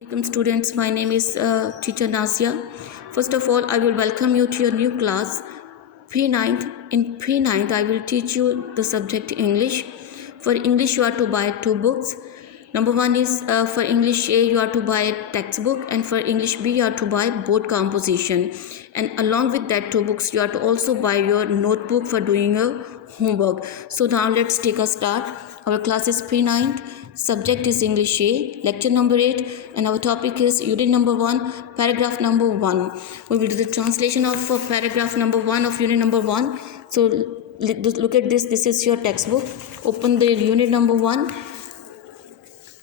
Welcome students, my name is teacher Nasia. First of all, I will welcome you to your new class P9th. In P9th, I will teach you the subject English. For English, you are to buy two books. Number one is for English A, you are to buy a textbook, and for English B, you are to buy board composition. And along with that two books, you are to also buy your notebook for doing your homework. So now let's take a start. Our class is P9th. Subject is English A, lecture number 8, and our topic is unit number 1, paragraph number 1. We will do the translation of paragraph number 1 of unit number 1. So look at this. This is your textbook. Open the unit number 1.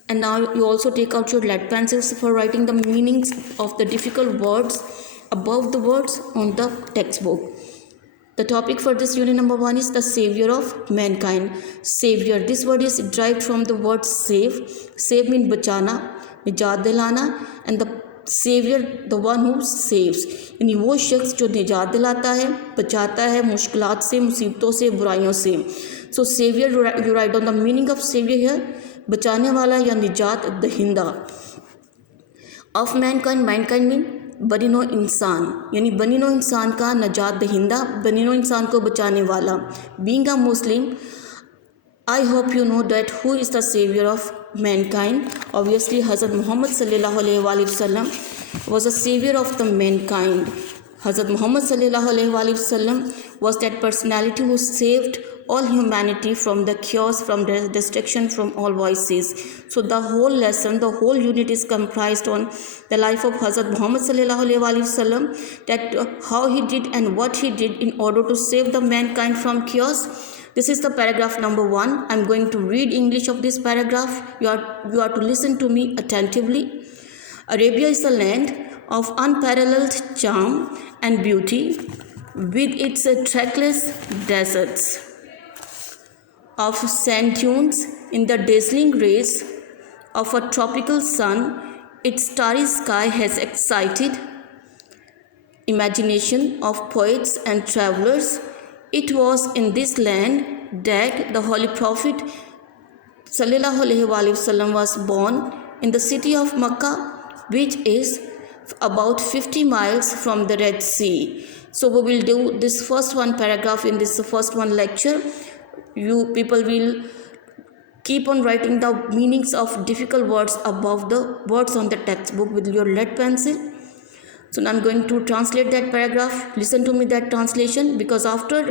And now you also take out your lead pencils for writing the meanings of the difficult words above the words on the textbook. The topic for this unit number 1 is the savior of mankind. Savior, this word is derived from the word save. Save means बचाना, निजात दिलाना, and the savior, the one who saves. यानी वो शख्स जो निजात दिलाता है, बचाता है मुश्किलात से, मुसीबतों से, बुराइयों से. So savior, you write down the meaning of savior here. बचाने वाला या निजात दहिंदा. Of mankind, mankind means बनीनो इंसान, यानी बनीनो इंसान का नजात दहिंदा, बनीनो इंसान को बचाने वाला. Being a Muslim, I hope you know that who is the savior of mankind. Obviously, Hazrat Muhammad sallallahu alaihi wasallam was the savior of the mankind. Hazrat Muhammad sallallahu alaihi wasallam was that personality who saved all humanity from the chaos, from the destruction, from all vices. So the whole lesson, the whole unit is comprised on the life of Hazrat Muhammad sallallahu alaihi wasallam, that how he did and what he did in order to save the mankind from chaos. This is the paragraph number 1. I'm going to read English of this paragraph. You are to listen to me attentively. Arabia is a land of unparalleled charm and beauty, with its trackless deserts of sand dunes in the dazzling rays of a tropical sun. Its starry sky has excited imagination of poets and travelers. It was in this land that the Holy Prophet sallallahu alaihi wasallam was born, in the city of Makkah, which is about 50 miles from the Red Sea. So we will do this first one paragraph in this first one lecture. You people will keep on writing the meanings of difficult words above the words on the textbook with your lead pencil. So now I'm going to translate that paragraph. Listen to me that translation, because after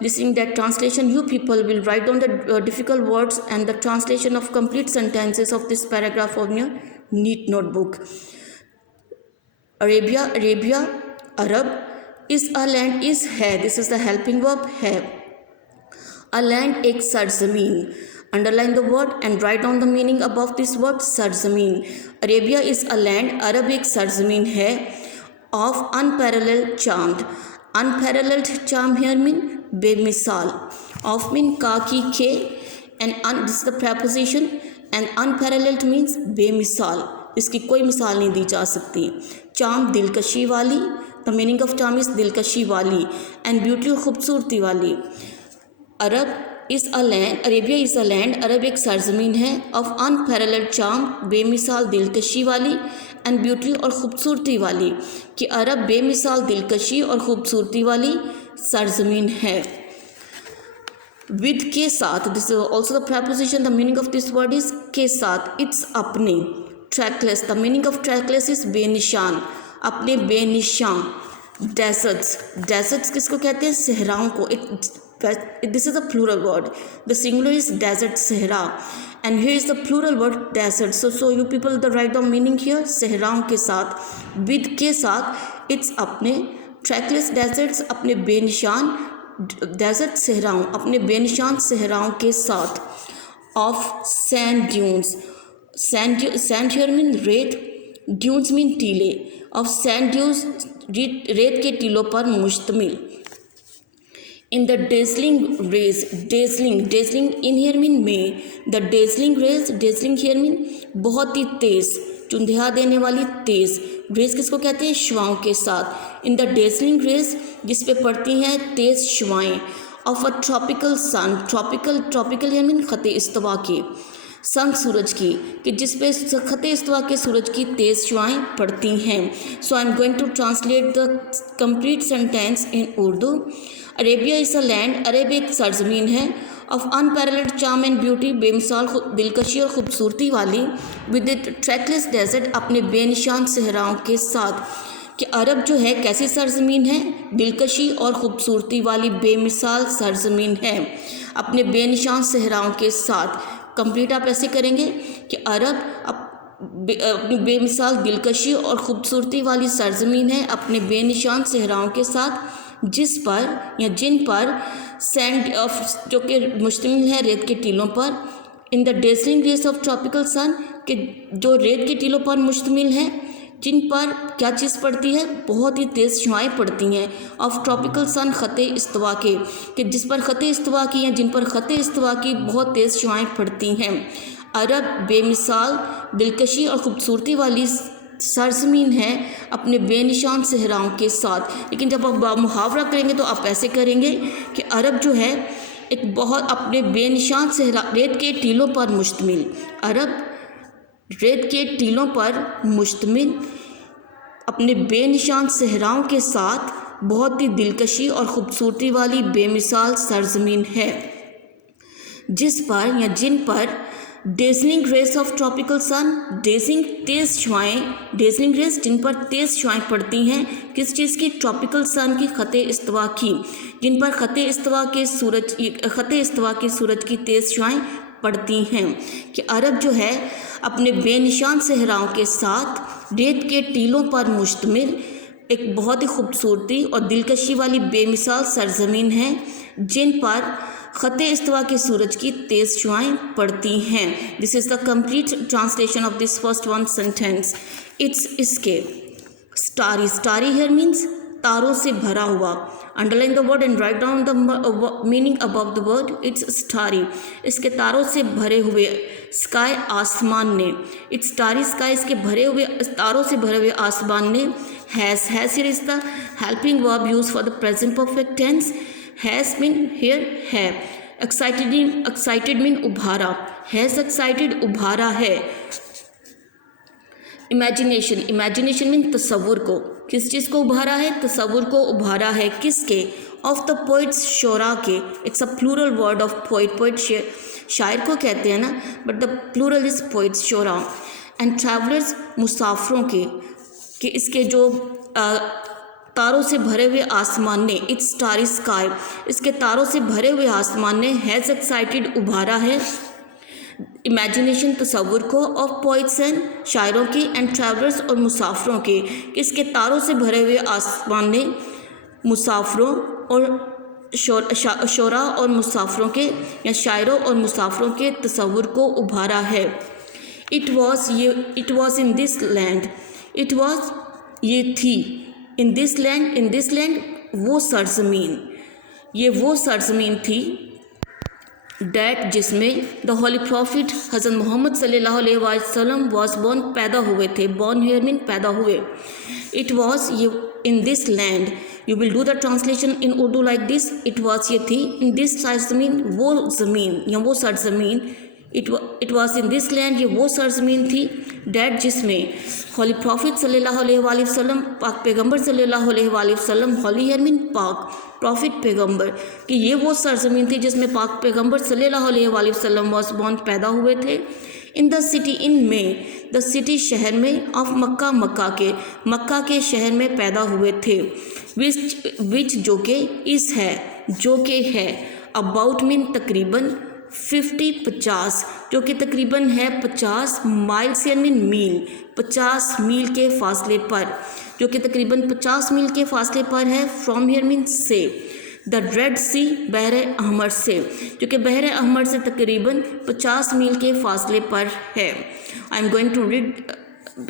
listening that translation, you people will write down the difficult words and the translation of complete sentences of this paragraph on your neat notebook. Arabia, Arab, is a land, is है. This is the helping verb है. A land, एक सरजमीन. Underline the word and write down the meaning above this word Sarzameen. Arabia is a land, Arab एक सरजमीन है, of unparalleled charm. Unparalleled charm here mean बेमिसाल. Of mean का की के, and this is the preposition, and unparalleled means बेमिसाल. इसकी कोई मिसाल नहीं दी जा सकती. चाम, दिलकशी वाली. The meaning of charm is दिलकशी वाली, एंड ब्यूटी, खूबसूरती वाली. Arab is a land, Arabia is a land, अरब एक सरजमीन है, ऑफ अनपैरेलल्ड चार्म, बेमिसाल दिलकशी वाली, एंड ब्यूटी और ख़ूबसूरती वाली, कि अरब बेमिसाल दिलकशी और ख़ूबसूरती वाली सरजमीन है. विद के साथ, this is also the preposition. The meaning of this word is के साथ. इट्स अपने. Trackless, the meaning of trackless is बेनिशान, अपने बेनिशान. डेजर्ट्स, डेजर्ट्स किसको कहते हैं? सहराओं को. This is a plural word. The singular is desert, सहरा, and here is the plural word desert. So you people the write down meaning here. सहराओं के साथ, with के साथ, it's अपने. trackless deserts, अपने बेनिशान desert सहराओं, अपने बेनिशान सहराओं के साथ. of sand dunes, sand here mean रेत, dunes mean टीले. of sand dunes, रेत के टीलों पर मुश्तमिल. In the dazzling rays, dazzling in here mean में. The dazzling rays, dazzling here mean बहुत ही तेज, चुंधिया देने वाली तेज. रेस किसको कहते हैं? शुआओं के साथ. In the dazzling rays, जिस पे पड़ती हैं तेज शुआएं. Of a tropical sun, tropical here mean खते इस्तवा के. सन सूरज की, कि जिस पे खत इस्तवा के सूरज की तेज़ शुआएँ पड़ती हैं। So I am going to translate the complete sentence in Urdu. Arabia is a land, अरब एक सरजमीन है, of unparalleled charm and beauty, बेमिसाल दिलकशी और खूबसूरती वाली, विद इट ट्रैकलेस डेजर्ट, अपने बेनिशान सहराओं के साथ। कि अरब जो है कैसी सरजमीन है, दिलकशी और ख़ूबसूरती वाली बेमिसाल सरजमीन है, अपने बेनिशान सहराओं के साथ। कंप्लीट आप ऐसे करेंगे कि अरब अपनी बेमिसाल दिलकशी और ख़ूबसूरती वाली सरजमीन है, अपने बेनिशान सहराओं के साथ, जिस पर या जिन पर सैंड ऑफ जो कि मुश्तमिल है रेत के टीलों पर, in the dazzling rays of tropical sun, कि जो रेत के टीलों पर मुश्तमिल है, जिन पर क्या चीज़ पड़ती है, बहुत ही तेज़ शुआएँ पड़ती हैं, ऑफ ट्रॉपिकल सन ख़त इस्तवा के, कि जिस पर ख़त इस्तवा की या जिन पर ख़त इस्तवा की बहुत तेज़ शुआएँ पड़ती हैं। अरब बेमिसाल दिलकशी और ख़ूबसूरती वाली सरजमीन है, अपने बेनिशान सहराओं के साथ। लेकिन जब आप मुहावरा करेंगे तो आप ऐसे करेंगे कि अरब जो है एक बहुत अपने बेनिशान सहरा रेत के टीलों पर मुश्तमिल, अरब रेत के टीलों पर मुश्तमिल, अपने बेनिशान सहराओं के साथ बहुत ही दिलकशी और ख़ूबसूरती वाली बेमिसाल सरजमीन है, जिस पर या जिन पर डेजलिंग रेस ऑफ ट्रॉपिकल सन, डेजिंग तेज़ शुआएँ, डेजलिंग रेस जिन पर तेज़ शुआएँ पड़ती हैं, किस चीज़ की, ट्रॉपिकल सन की, ख़त इस्तवा की, जिन पर ख़त इस्तवा के सूरज की तेज़ शुआएँ पड़ती हैं। कि अरब जो है अपने बेनिशान सहराओं के साथ रेत के टीलों पर मुश्तमिल एक बहुत ही खूबसूरती और दिलकशी वाली बेमिसाल सरजमीन है, जिन पर ख़त इस्तवा के सूरज की तेज़ शुआएँ पड़ती हैं। This is the complete translation of this first one sentence. It's इसके स्टारी, स्टारी हियर मीन्स तारों से भरा हुआ। Underline the word and write down the meaning above the word. It's starry, इसके तारों से भरे हुए, स्काई आसमान ने, इट्स स्टारी स्काई, इसके भरे हुए तारों से भरे हुए आसमान ने। Has here is the helping verb use for the present perfect tense. Has mean here है, एक्साइटेड मीन उभारा, हैज़ एक्साइटेड उभारा है। इमेजिनेशन, इमेजिनेशन मीन तसव्वुर को, किस चीज़ को उभारा है, तसव्वुर को उभारा है, किसके, ऑफ द पोइट्स शोरा के। It's a plural word of poet, poet शायर को कहते हैं ना, but the plural is poets शोरा। एंड ट्रैवलर्स मुसाफरों के, कि इसके जो तारों से भरे हुए आसमान ने, इट्स स्टारी स्काई, इसके तारों से भरे हुए आसमान ने, हैज़ एक्साइटेड उभारा है इमेजिनेशन तसव्वुर को, ऑफ पोइट्स एंड शायरों की, एंड ट्रैवलर्स और मुसाफरों के, इसके तारों से भरे हुए आसमान ने मुसाफरों और शोरा और मुसाफरों के या शायरों और मुसाफरों के तसव्वुर को उभारा है। It was in this land, it was ये थी, इन दिस लैंड वो सरजमीन, ये वो सरजमीन थी, डैट जिसमें द होली प्रॉफिट हज़रत मोहम्मद सल्लल्लाहु अलैहि वसल्लम वॉज बॉर्न पैदा हुए थे। बॉर्न हियर मीन पैदा हुए। इट वॉज ये in this land, you will do the translation in Urdu like this. It was ये थी, इन दिस सरजमीन वो ज़मीन या वो सरजमीन, it was in this land ये वो सरजमीन थी, डैट जिसमें होली प्रॉफिट सल्लल्लाहु अलैहि वसल्लम, पाक पैगम्बर सल्लल्लाहु अलैहि वसल्लम, होली हियर मीन पाक, प्रॉफिट पैगम्बर, कि ये वो सरजमीन थी जिसमें पाक पैगम्बर सल्लल्लाहु अलैहि वसल्लम वॉज बॉर्न पैदा हुए थे। इन द सिटी, इन में, द सिटी शहर में, ऑफ मक्का, मक्का के शहर में पैदा हुए थे। विच जो के, इस है, जो के है, अबाउट मीन तकरीबन, 50 जो कि तकरीबन है 50 माइल्स या मीन मील, 50 मील के फासले पर, जो कि तकरीबन 50 मील के फासले पर है। फ्रॉम हियर मीन से, द रेड सी, बहरे अहमर से, जो कि बहरे अहमर से तकरीबन 50 मील के फासले पर है। I am going to read,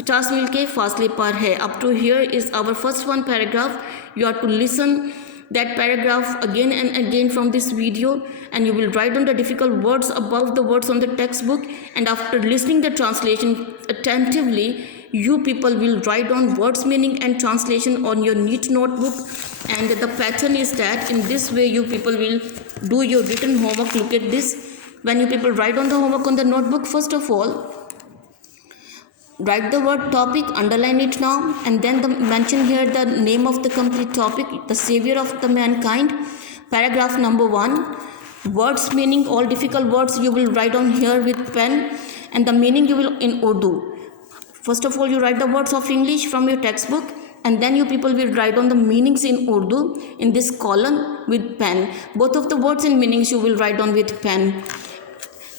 50 मील के फासले पर है। Up to here is our first one paragraph. You are to listen that paragraph again and again from this video, and you will write down the difficult words above the words on the textbook, and after listening the translation attentively, you people will write down words meaning and translation on your neat notebook. And the pattern is that in this way you people will do your written homework. Look at this, When you people write on the homework on the notebook, first of all, write the word topic, underline it now, and then mention here the name of the complete topic, the savior of the mankind. Paragraph number 1, words meaning, all difficult words you will write on here with pen, and the meaning you will in Urdu. First of all, you write the words of English from your textbook, and then you people will write on the meanings in Urdu in this column with pen. Both of the words and meanings you will write on with pen.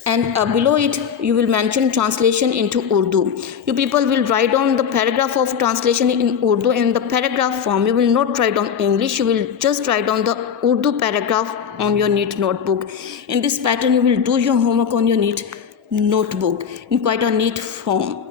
And below it you will mention translation into Urdu. You people will write on the paragraph of translation in Urdu in the paragraph form. You will not write on English, you will just write on the Urdu paragraph on your neat notebook. In this pattern you will do your homework on your neat notebook in quite a neat form.